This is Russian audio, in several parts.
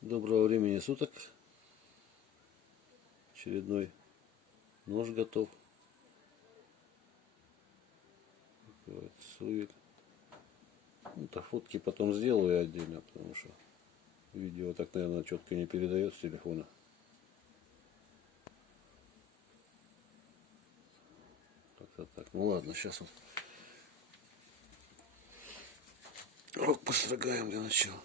Доброго времени суток. Очередной нож готов. Вот, сувель. Ну-то фотки потом сделаю отдельно, потому что видео так, наверное, четко не передает с телефона. Как-то так. Ну ладно, сейчас вот рог построгаем для начала.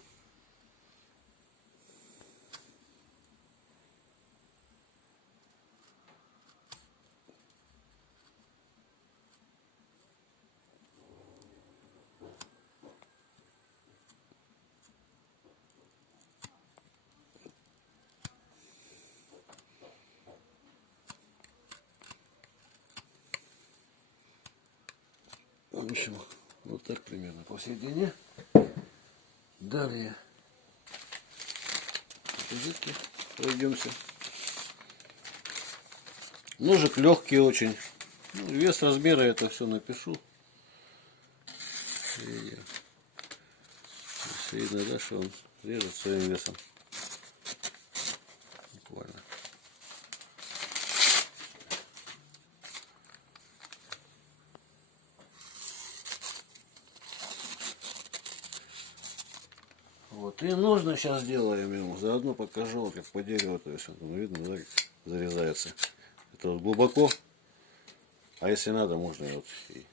В общем, вот так примерно по всей длине. Далее визитки пройдемся. Ножик легкий очень. Ну, вес, размера это все напишу. Здесь видно, да, что он режет своим весом. Буквально. Вот, и нужно сейчас сделаем ему. Заодно покажу, как по дереву, то есть, ну, видно, да, как зарезается. Это вот глубоко. А если надо, можно вот и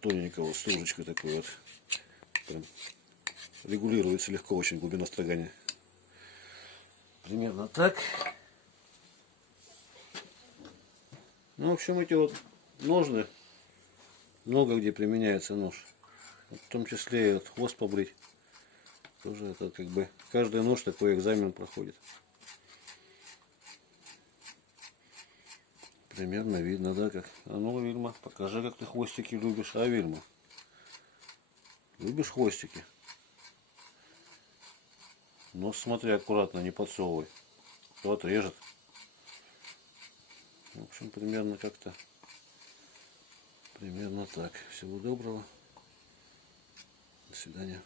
тоненько вот стружечкой такой вот. Прям регулируется легко очень глубина строгания. Примерно так. Ну, в общем, эти вот ножны, много где применяется нож. В том числе и вот хвост побрить. Тоже это как бы каждый нож такой экзамен проходит. Примерно видно, да, как. А ну, Вильма, покажи, как ты хвостики любишь. А, Вильма, любишь хвостики? Нос смотри аккуратно, не подсовывай. Кто отрежет. В общем, примерно как-то. Примерно так. Всего доброго. До свидания.